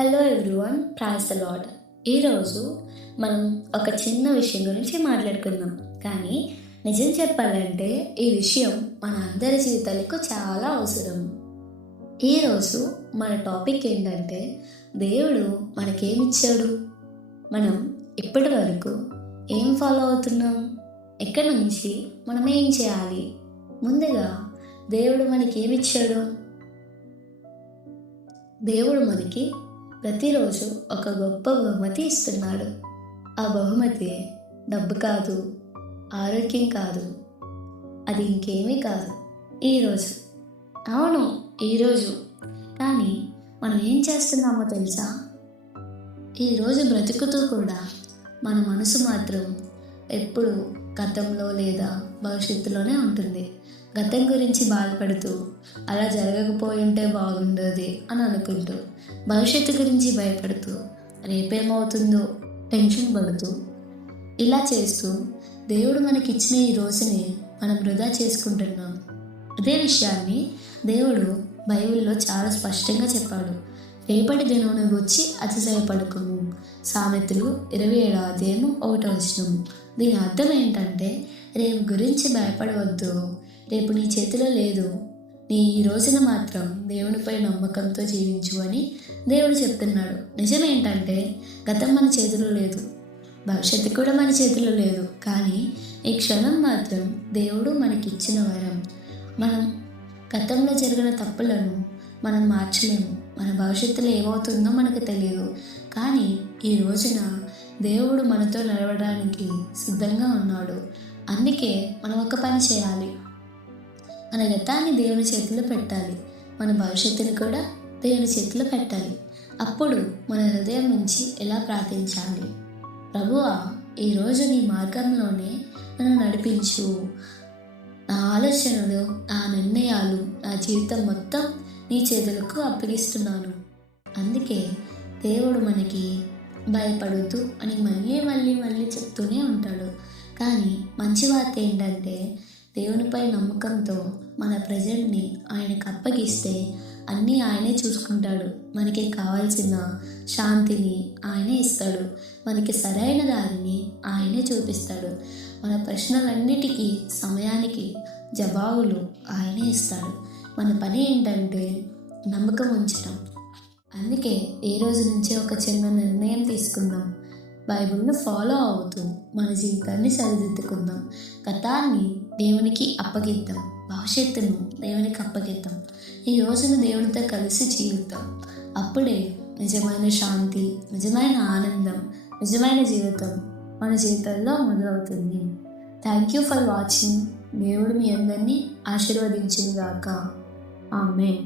Hello everyone, praise the lord. ఈరోజు మనం ఒక చిన్న విషయం గురించి మాట్లాడుకుందాం. కానీ నిజం చెప్పాలంటే ఈ విషయం మన అందరి జీవితాలకు చాలా అవసరం. ఈరోజు మన టాపిక్ ఏంటంటే దేవుడు మనకేమిచ్చాడు, మనం ఇప్పటి వరకు ఏం ఫాలో అవుతున్నాం, ఎక్కడి నుంచి మనం ఏం చేయాలి. ముందుగా దేవుడు మనకేమిచ్చాడు? దేవుడు మనకి ప్రతిరోజు ఒక గొప్ప బహుమతి ఇస్తున్నాడు. ఆ బహుమతి డబ్బు కాదు, ఆరోగ్యం కాదు, అది ఇంకేమీ కాదు, ఈరోజు. అవును, ఈరోజు. కానీ మనం ఏం చేస్తున్నామో తెలుసా? ఈరోజు బ్రతుకుతూ కూడా మన మనసు మాత్రం ఎప్పుడు గతంలో లేదా భవిష్యత్తులోనే ఉంటుంది. గతం గురించి బాధపడుతూ అలా జరగకపోయి ఉంటే బాగుండేది అని అనుకుంటూ, భవిష్యత్తు గురించి భయపడుతూ రేపేమవుతుందో టెన్షన్ పడుతూ, ఇలా చేస్తూ దేవుడు మనకిచ్చిన ఈ రోజుని మనం వృధా చేసుకుంటున్నాం. అదే విషయాన్ని దేవుడు బైబిల్లో చాలా స్పష్టంగా చెప్పాడు. రేపటి దినమును గూర్చి అతిశయపడకుము. సామెతలు 27:1. దీని అర్థం ఏంటంటే, రేపు గురించి భయపడవద్దు, రేపు నీ చేతిలో లేదు, నీ ఈ రోజున మాత్రం దేవునిపై నమ్మకంతో జీవించు అని దేవుడు చెప్తున్నాడు. నిజం ఏంటంటే, గతం మన చేతిలో లేదు, భవిష్యత్తు కూడా మన చేతిలో లేదు. కానీ ఈ క్షణం మాత్రం దేవుడు మనకిచ్చిన వరం. మనం గతంలో జరిగిన తప్పులను మనం మార్చలేము, మన భవిష్యత్తులో ఏమవుతుందో మనకు తెలియదు. కానీ ఈ రోజున దేవుడు మనతో నడవడానికి సిద్ధంగా ఉన్నాడు. అందుకే మనం ఒక పని చేయాలి. మన గతాన్ని దేవుని చేతిలో పెట్టాలి, మన భవిష్యత్తుని కూడా దేవుని చేతిలో పెట్టాలి. అప్పుడు మన హృదయం నుంచి ఎలా ప్రార్థించాలి? ప్రభువా, ఈరోజు నీ మార్గంలోనే నన్ను నడిపించు. నా ఆలోచనలు, నా నిర్ణయాలు, నా జీవితం మొత్తం నీ చేతులకు అప్పగిస్తున్నాను. అందుకే దేవుడు మనకి భయపడుతూ అని మళ్ళీ మళ్ళీ మళ్ళీ చెప్తూనే ఉంటాడు. కానీ మంచి వార్త ఏంటంటే, దేవునిపై నమ్మకంతో మన ప్రజెంట్ని ఆయనకు అప్పగిస్తే అన్నీ ఆయనే చూసుకుంటాడు. మనకి కావాల్సిన శాంతిని ఆయనే ఇస్తాడు, మనకి సరైన దారిని ఆయనే చూపిస్తాడు, మన ప్రశ్నలన్నిటికీ సమయానికి జవాబులు ఆయనే ఇస్తాడు. మన పని ఏంటంటే నమ్మకం ఉంచడం. అందుకే ఈ రోజు నుంచే ఒక చిన్న నిర్ణయం తీసుకుందాం. బైబిల్ను ఫాలో అవుతూ మన జీవితాన్ని సరిదిద్దుకుందాం. గతాన్ని దేవునికి అప్పగిద్దాం, భవిష్యత్తును దేవునికి అప్పగిద్దాం. ఈ రోజును దేవునితో కలిసి జీవిద్దాం. అప్పుడే నిజమైన శాంతి, నిజమైన ఆనందం, నిజమైన జీవితం మన జీవితంలో మొదలవుతుంది. Thank you for watching. దేవుడు మీ అందరినీ ఆశీర్వదించుగాక. ఆమేన్.